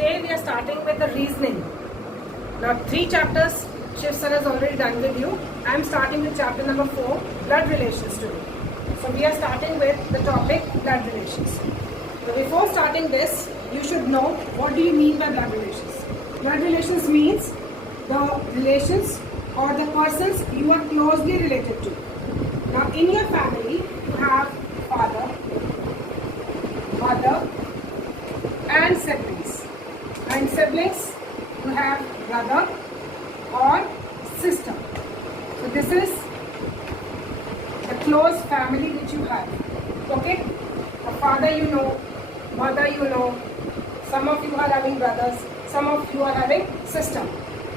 Today we are starting with the reasoning. Now 3 chapters Shiv sir has already done with you. I am starting with chapter number 4, blood relations today. So we are starting with the topic blood relations. So before starting this, you should know what do you mean by blood relations. Blood relations means the relations or the persons you are closely related to. Now in your family you have father, mother and siblings. Now in siblings you have brother or sister. So this is the close family which you have. Okay? The father you know, mother you know, some of you are having brothers, some of you are having sister,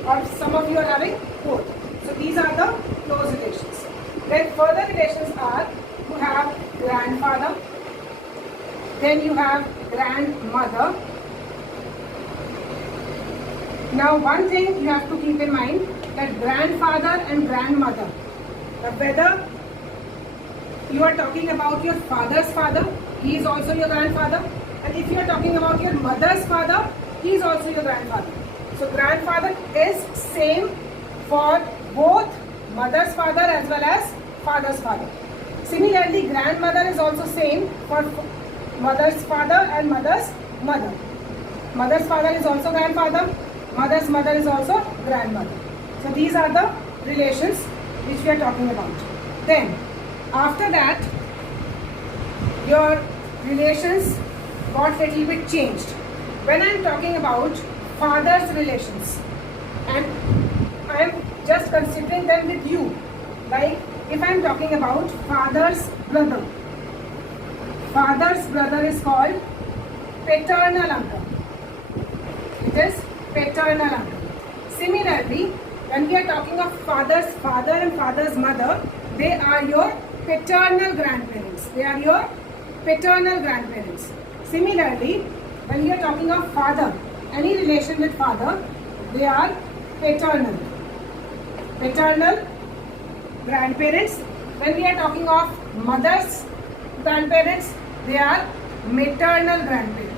or some of you are having both. So these are the close relations. Then further relations are, you have grandfather, then you have grandmother. Now one thing you have to keep in mind, that grandfather and grandmother, whether you are talking about your father's father, he is also your grandfather, and if you are talking about your mother's father, he is also your grandfather. So grandfather is same for both mother's father as well as father's father. Similarly, grandmother is also same for mother's father and mother's mother. Mother's father is also grandfather, mother's mother is also grandmother. So these are the relations which we are talking about. Then after that, your relations got little bit changed. When I am talking about father's relations, and I am just considering them with you, like if I am talking about father's brother is called paternal uncle. It is paternal uncle. Similarly, when we are talking of father's father and father's mother, they are your paternal grandparents. They are your paternal grandparents. Similarly, when we are talking of father, any relation with father, they are paternal. Paternal grandparents. When we are talking of mother's grandparents, they are maternal grandparents.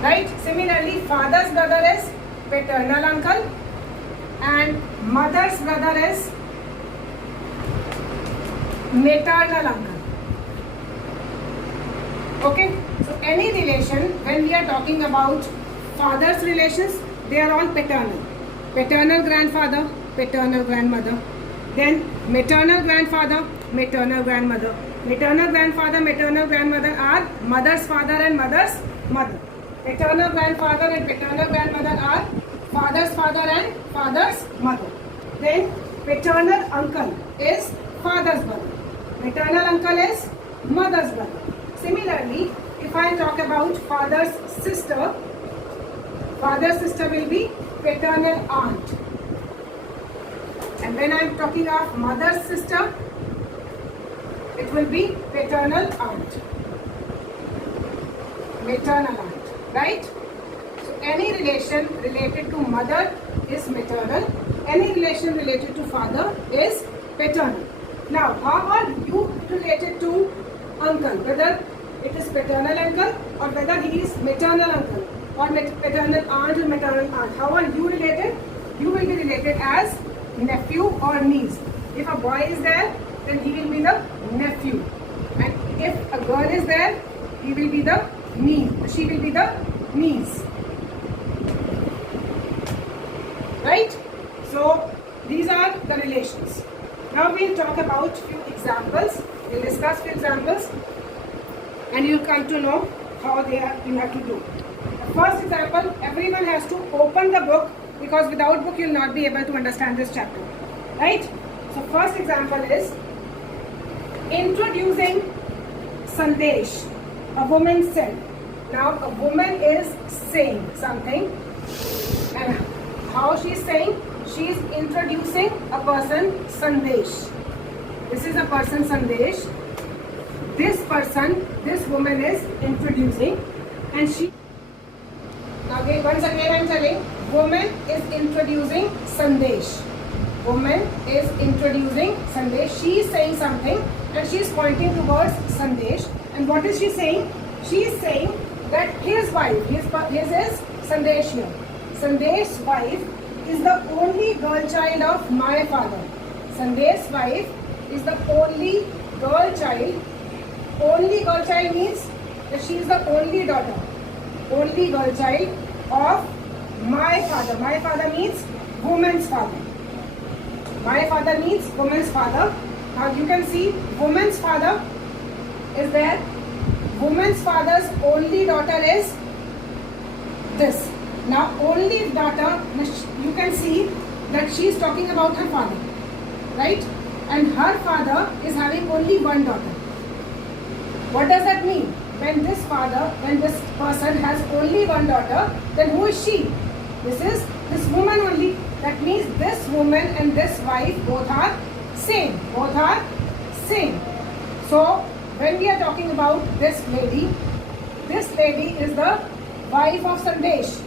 Right? Similarly, father's brother is paternal uncle and mother's brother is maternal uncle. Okay? So any relation, when we are talking about father's relations, they are all paternal. Paternal grandfather, paternal grandmother. Then maternal grandfather, maternal grandmother. Maternal grandfather, maternal grandmother are mother's father and mother's mother. Paternal grandfather and paternal grandmother are father's father and father's mother. Then paternal uncle is father's brother. Maternal uncle is mother's brother. Similarly, if I talk about father's sister will be paternal aunt. And when I am talking of mother's sister, it will be paternal aunt. Maternal aunt. Right? So any relation related to mother is maternal. Any relation related to father is paternal. Now, how are you related to uncle? Whether it is paternal uncle or whether he is maternal uncle or paternal aunt or maternal aunt. How are you related? You will be related as nephew or niece. If a boy is there, then he will be the nephew. And if a girl is there, he will be the niece. She will be the niece. Right? So these are the relations. Now we'll talk about few examples. We'll discuss few examples and you'll come to know how you have to do. The first example, everyone has to open the book because without book you'll not be able to understand this chapter. Right? So first example is introducing Sandesh. A woman said. Now a woman is saying something, and how she is saying? She is introducing a person, Sandesh. This is a person, Sandesh. This woman is introducing, and she. Now again, once again I am telling, woman is introducing Sandesh. Woman is introducing Sandesh. She is saying something and she is pointing towards Sandesh. And what is she saying? She is saying that his wife, his is Sandesh here. Sandesh's wife is the only girl child of my father. Sandesh's wife is the only girl child. Only girl child means that she is the only daughter. Only girl child of my father. My father means woman's father. My father means woman's father. Now you can see woman's father is there. Woman's father's only daughter is this. Now only daughter, you can see that she is talking about her father, right? And her father is having only one daughter. What does that mean? When this person has only one daughter, then who is she? This is this woman only. That means this woman and this wife both are same. Both are same. So when we are talking about this lady is the wife of Sandesh.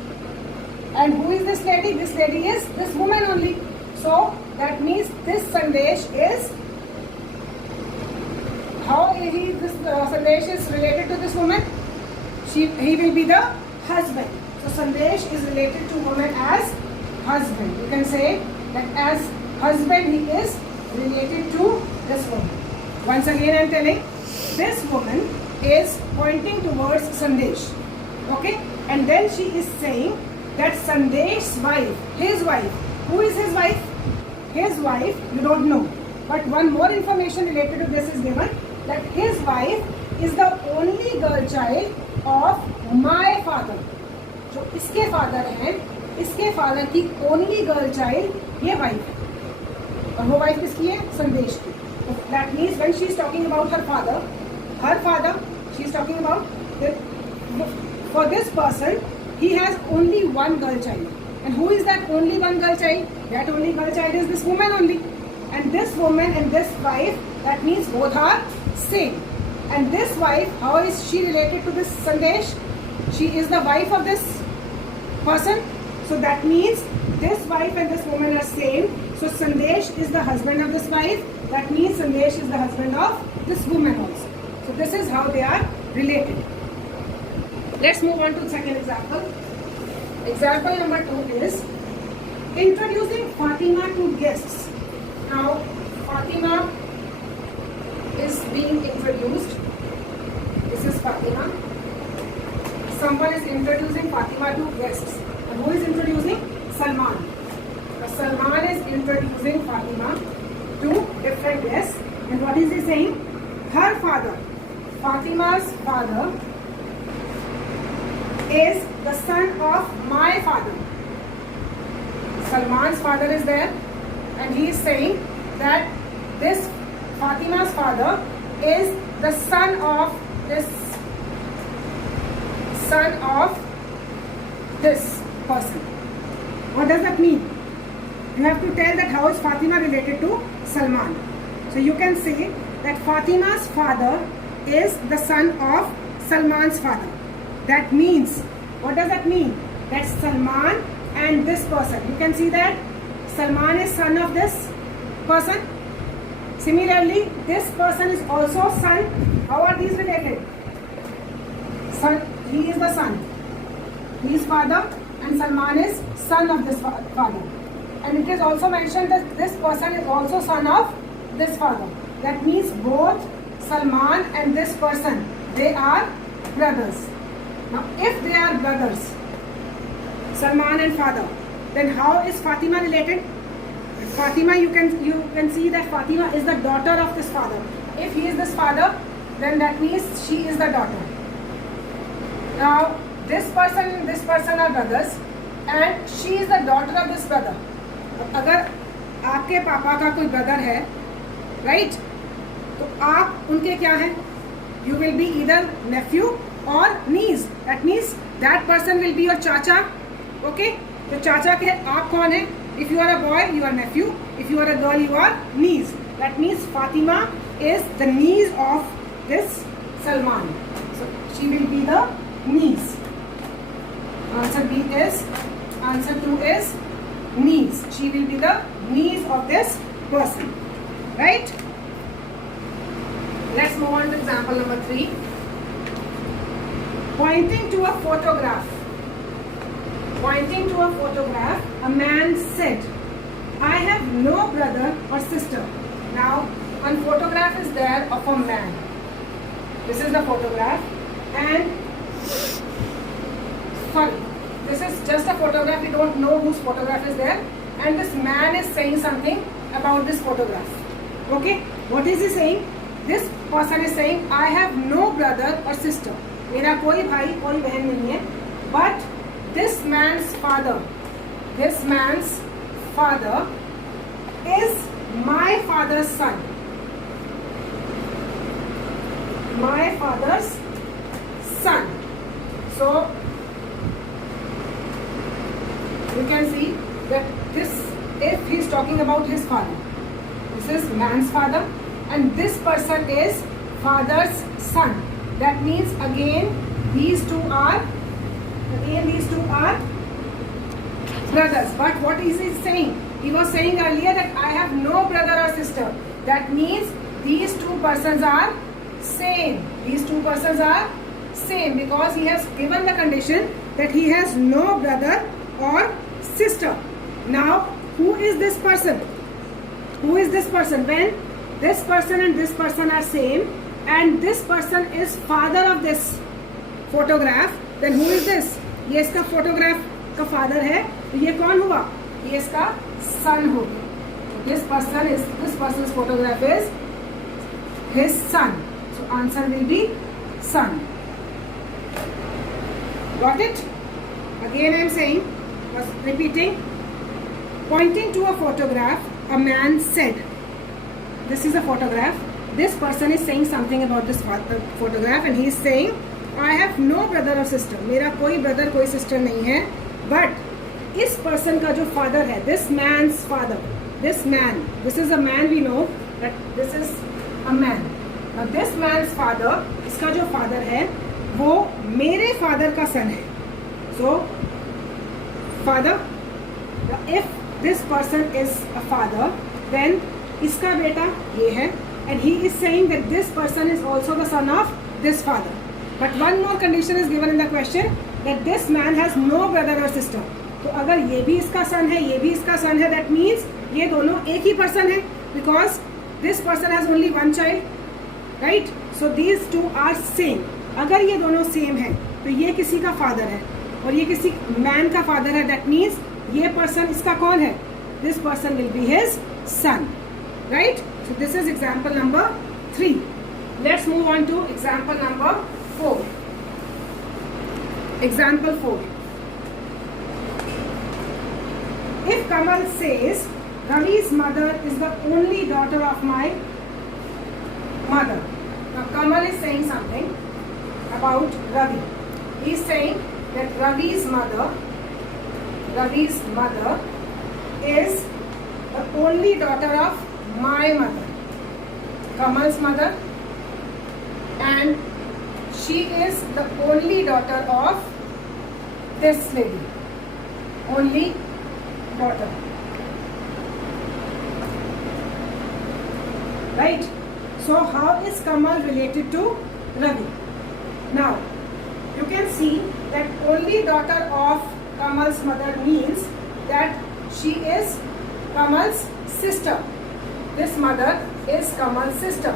And who is this lady? This lady is this woman only. So that means this Sandesh is, how this Sandesh is related to this woman? He will be the husband. So Sandesh is related to woman as husband. You can say that as husband he is related to this woman. Once again I am telling, this woman is pointing towards Sandesh. Okay? And then she is saying that Sandesh's wife, his wife. Who is his wife? His wife, you don't know. But one more information related to this is given, that his wife is the only girl child of my father. जो इसके father हैं, इसके father की only girl child ये wife है. और वो wife किसकी है? संदेश की. So that means when she is talking about her father, she is talking about that for this person, he has only one girl child. And who is that only one girl child? That only girl child is this woman only. And this woman and this wife, that means both are same. And this wife, how is she related to this Sandesh? She is the wife of this person. So that means this wife and this woman are same. So Sandesh is the husband of this wife. That means Sandesh is the husband of this woman also. So this is how they are related. Let's move on to the second example. Example number 2 is introducing Fatima to guests. Now Fatima is being introduced. This is Fatima. Someone is introducing Fatima to guests. And who is introducing? Salman. Salman is introducing Fatima to different guests. And what is he saying? Her father, Fatima's father, is the son of my father. Salman's father is there, and he is saying that this Fatima's father is the son of this person. What does that mean? You have to tell that how is Fatima related to Salman. So you can say that Fatima's father is the son of Salman's father. That means, what does that mean? That Salman and this person, you can see that Salman is son of this person. Similarly, this person is also son. How are these related? Son, he is the son. He is father and Salman is son of this father. And it is also mentioned that this person is also son of this father. That means both Salman and this person, they are brothers. Now, if they are brothers, Salman and father, then how is Fatima related? Fatima, you can see that Fatima is the daughter of this father. If he is this father, then that means she is the daughter. Now, this person are brothers, and she is the daughter of this brother. अगर आपके पापा का कोई brother है, right? तो आप उनके क्या हैं? You will be either nephew or niece. That means that person will be your chacha. Okay? तो चाचा के आप कौन है? If you are a boy, you are nephew. If you are a girl, you are niece. That means Fatima is the niece of this Salman. So she will be the niece. Answer B is, answer 2 is niece. She will be the niece of this person. Right? Let's move on to example number 3. Pointing to a photograph. Pointing to a photograph, a man said, I have no brother or sister. Now, one photograph is there of a man. This is the photograph, and sorry, this is just a photograph. We don't know whose photograph is there, and this man is saying something about this photograph. Okay, what is he saying? This person is saying, I have no brother or sister. मेरा कोई भाई कोई बहन नहीं है. But this man's father is my father's son. My father's son. So you can see that this, if he is talking about his father, this is man's father, and this person is father's son. That means again these two are brothers. But what is he saying? He was saying earlier that I have no brother or sister. That means these two persons are same. These two persons are same because he has given the condition that he has no brother or sister. Now, who is this person? Who is this person? When this person and this person are same, and this person is father of this photograph, then who is this? ये इसका photograph का father है, तो ये कौन हुआ? ये इसका son हो गया. This person's photograph is his son. So answer will be son. Got it? Again I am saying, repeating. Pointing to a photograph, a man said. This is a photograph. This person is saying something about this photograph, and he is saying, I have no brother or sister. मेरा कोई brother कोई sister नहीं है. But इस person का जो father है, this man's father, this man, this is a man, we know that this is a man. Now this man's father, इसका जो father है, वो मेरे father का son है. So father, if this person is a father, then इसका बेटा ये है, and he is saying that this person is also the son of this father. But one more condition is given in the question, that this man has no brother or sister. तो अगर ये भी इसका son है, ये भी इसका son है, that means ये दोनों एक ही person है, because this person has only one child, right? So these two are same. अगर ये दोनों same हैं, तो ये किसी का father है और ये किसी man का father है, that means ये person इसका कौन है? This person will be his son, right? So this is example number 3. Let's move on to example number 4. Example 4. If Kamal says, Ravi's mother is the only daughter of my mother. Now Kamal is saying something about Ravi. He is saying that Ravi's mother is the only daughter of my mother, Kamal's mother, and she is the only daughter of this lady. Only daughter. Right? So how is Kamal related to Ravi? Now, you can see that only daughter of Kamal's mother means that she is Kamal's sister. This mother is Kamal's sister.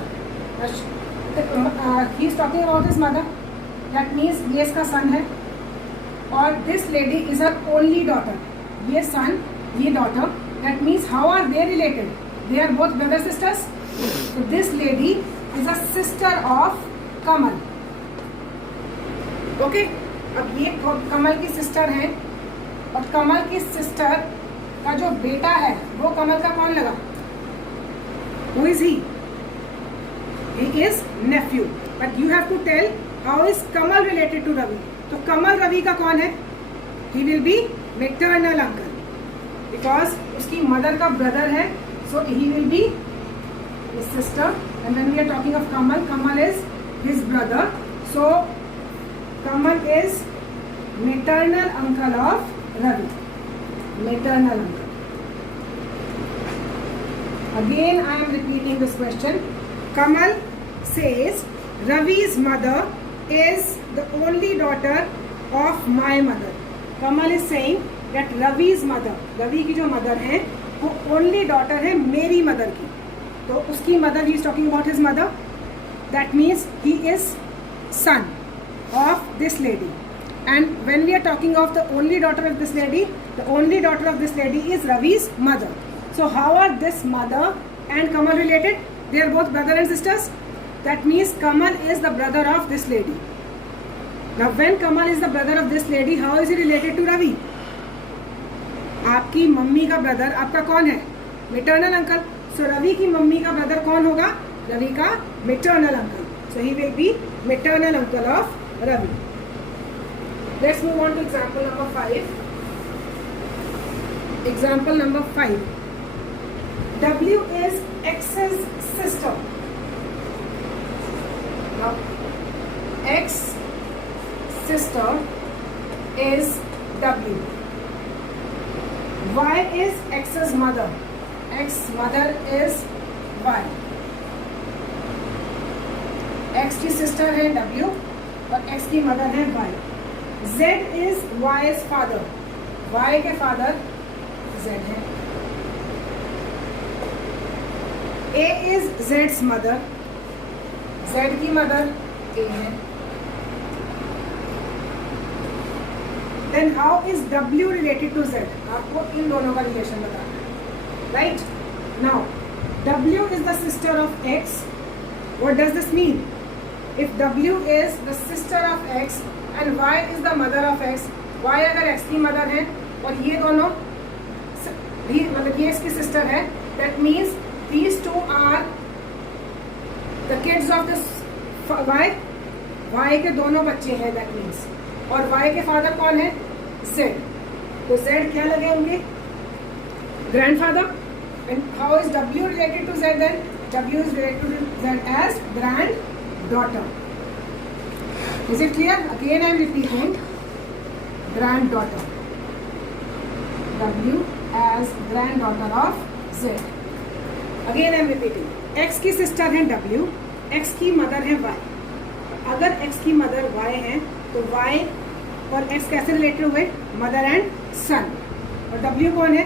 He is talking about his mother. That means ये इसका son है. और this lady is her only daughter. ये son, ये daughter. That means how are they related? They are both brother sisters. So this lady is a sister of Kamal. Okay? अब ये कमल की sister है और कमल की sister का जो बेटा है वो कमल का कौन लगा? Who is he? He is nephew. But you have to tell how is Kamal related to Ravi. तो कमल रवि का कौन है? He will be maternal uncle because उसकी mother का brother है. So he will be his sister. And when we are talking of Kamal, Kamal is his brother. So Kamal is maternal uncle of Ravi. Maternal uncle. Again I am repeating this question. Kamal says Ravi's mother is the only daughter of my mother. Kamal is saying that Ravi's mother, Ravi की जो mother है वो only daughter है मेरी mother की. तो उसकी mother, he is talking about his mother. That means he is son of this lady. And when we are talking of the only daughter of this lady, the only daughter of this lady is Ravi's mother. So how are this mother and Kamal related? They are both brother and sisters. That means Kamal is the brother of this lady. Now when Kamal is the brother of this lady, how is he related to Ravi? आपकी mummy का brother आपका कौन है? Maternal uncle. सो रवि की mummy का brother कौन होगा? रवि का maternal uncle. So he will be maternal uncle of Ravi. Let's move on to example number 5. Example number 5. W is X's sister. Now X sister is W. Y is X's mother. X mother is Y. X की sister है W और X की mother है Y. Z is Y's father. Y के father Z है. A is Z's mother. Z की mother A है. Then how is W related to Z? आपको इन दोनों का रिलेशन बताना है, right? Now, W is the sister of X. What does this mean? If W is the sister of X and Y is the mother of X, Y अगर X की mother है और ये दोनों मतलब ये इसकी sister है, that means these two are the kids of this Y. Y के दोनों बच्चे हैं, that means. और Y के फादर कौन है? Z. तो Z क्या लगे होंगे? Grandfather. And how is W related to Z then? W is related to Z as granddaughter. Is it clear? Again I am repeating. Granddaughter. W as granddaughter of Z. Again I am repeating. X की sister है W, X की mother है Y. अगर X की mother Y है तो Y और X कैसे रिलेटेड हुए? Mother and son. और W कौन है?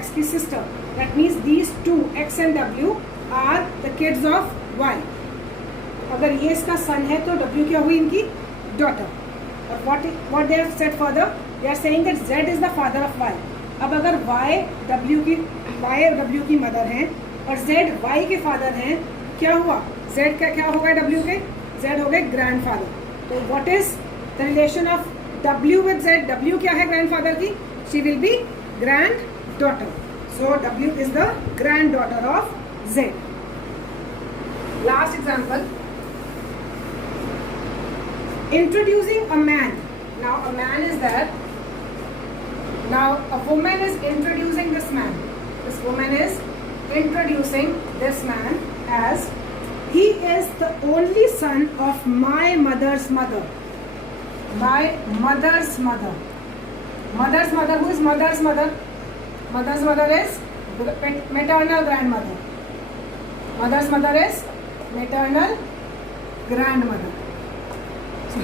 X की sister. That means these two X and W are the kids of Y. अगर ये इसका सन है तो W क्या हुई? इनकी डॉटर. और what they have said further? They are saying that Z is the father of Y. अब अगर Y और W की मदर हैं और Z Y के फादर हैं, क्या हुआ? Z का क्या होगा? W के Z हो गए ग्रैंडफादर. तो what is the relation of W with Z? W क्या है ग्रैंडफादर की? She will be granddaughter. So W is the granddaughter of Z. Last example. Introducing a man. Now a man is there. Now a woman is introducing this man. This woman is introducing this man as he is the only son of my mother's mother. My mother's mother. Mother's mother. Who is mother's mother? Mother's mother is maternal grandmother. Mother's mother is maternal grandmother. So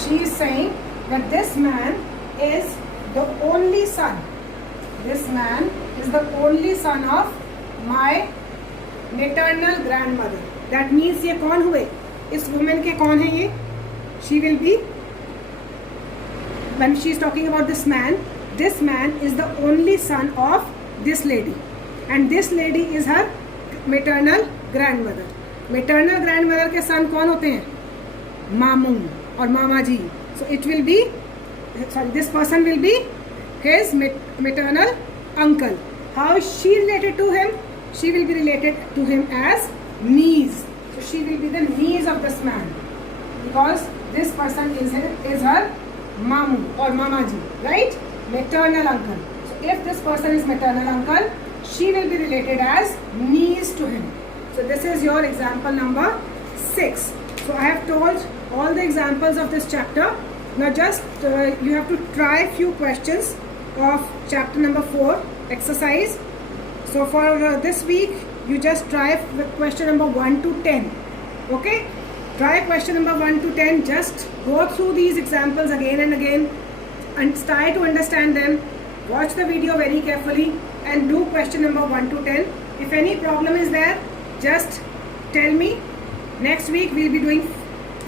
she is saying that this man is the only son. This man is the only son of my maternal grandmother. That means ये कौन हुए? इस woman के कौन है ये? She will be, when she is talking about this man is the only son of this lady, and this lady is her maternal grandmother. Maternal grandmother के son कौन होते हैं? मामू और मामा जी. So it will be, this person will be his maternal uncle. How is she related to him? She will be related to him as niece. So she will be the niece of this man because this person is her mamu or mama ji, right? Maternal uncle. So if this person is maternal uncle, she will be related as niece to him. So this is your example number 6. So I have told all the examples of this chapter. Now just you have to try few questions of chapter number 4 exercise. So for this week you just try with question number 1 to 10. Okay? Try question number 1 to 10. Just go through these examples again and again and try to understand them. Watch the video very carefully and do question number 1 to 10. If any problem is there, just tell me. Next week we'll be doing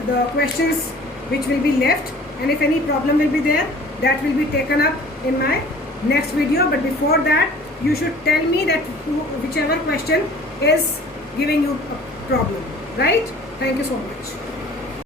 the questions which will be left, and if any problem will be there, that will be taken up in my next video. But before that, you should tell me that whichever question is giving you a problem, right? Thank you so much.